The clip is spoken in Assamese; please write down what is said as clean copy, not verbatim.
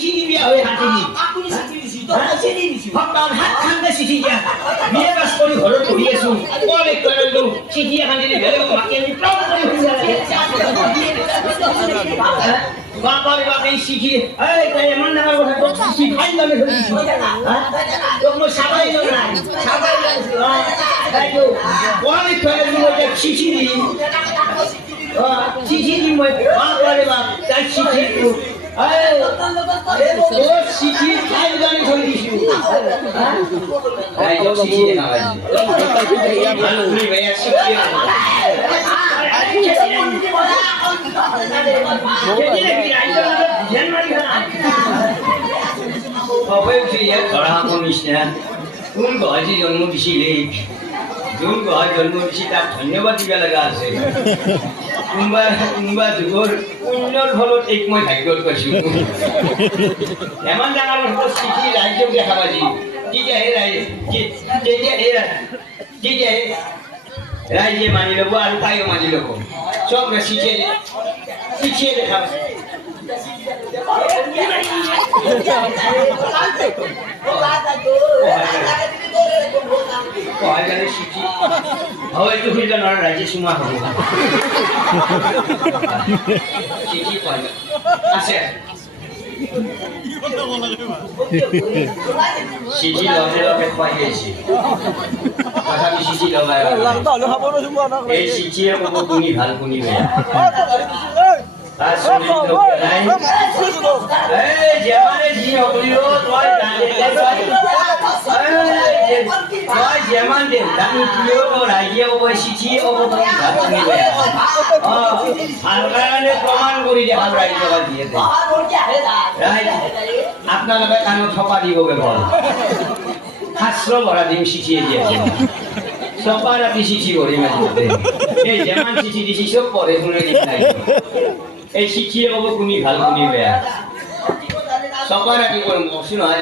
চিঠি দিবি আৰু হাতিনি আপুনি চিঠি দিছি তো চিঠি দিছি সপ্তাহত 7 খানকে চিঠি দিয়া বিয়ে বাছ কৰি ঘৰত বহি আছো কলে কৰিলো চিঠি এখন দিলে বেলেগক মাতি আনি প্লাউ কৰি হৈ যায় বাপাৰে বাপ এই চিঠি এই তাই এমন ডাঙৰ কথা তোক চিঠি ফাইল লাগে ধৰিছো তোক মই সাবাই নাই তাইতো কলে কৰিলো এটা চিঠি দি চিঠি দি মই বাপাৰে বাপ তাই চিঠি ও চিঠি ফাইল লাগে ধৰিছো তাইতো চিঠি না ভাই ভাইয়া চিঠি কোন গহজি জন্ম দিছিলে যোন গহত জন্ম দিছি তাক ধন্যবাদ দিব লগা আছে কোনোবা যুগৰ পুণ্যৰ ফলত এক মই ভাগ্যত পাইছো ইমান ডাঙৰ চিঠি ৰাইজক দেখা পাইছি তেতিয়াহে রাইজে মানি লব আর তাইও মানি লব সব শিখিয়ে দেখা শিখি হয়তো হইল না রাইজে সুমা হব শিখি আছে চিঠি লগে লগে পাই গেছি তথাপি চিঠি লগাই এই চিঠিয়ে ক'ব কোনি ভাল কোনি বেয়া যেমানে যি হবলিও তই যেমান দেউতাকে কিয় ৰাইজে ক'ব চিঠিয়ে ক'ব কোনি ভাল কোনি বেয়া ভাল কাৰণে প্ৰমাণ কৰি দেখাল ৰাইজে দিয়ে আপোনালোকে কাণত থপা দিব কেৱল শাস্ত্ৰ ভৰা দিম চিঠিয়ে দিয়ে চপা ৰাতি চিঠি ভৰি মাতিতে এই যেমান চিঠি দিছি চব পঢ়ে শুনে নাই এই চিঠিয়ে ক'ব কোনি ভাল কোনি বেয়া চপা ৰাতি কৰিম কচোন নহয়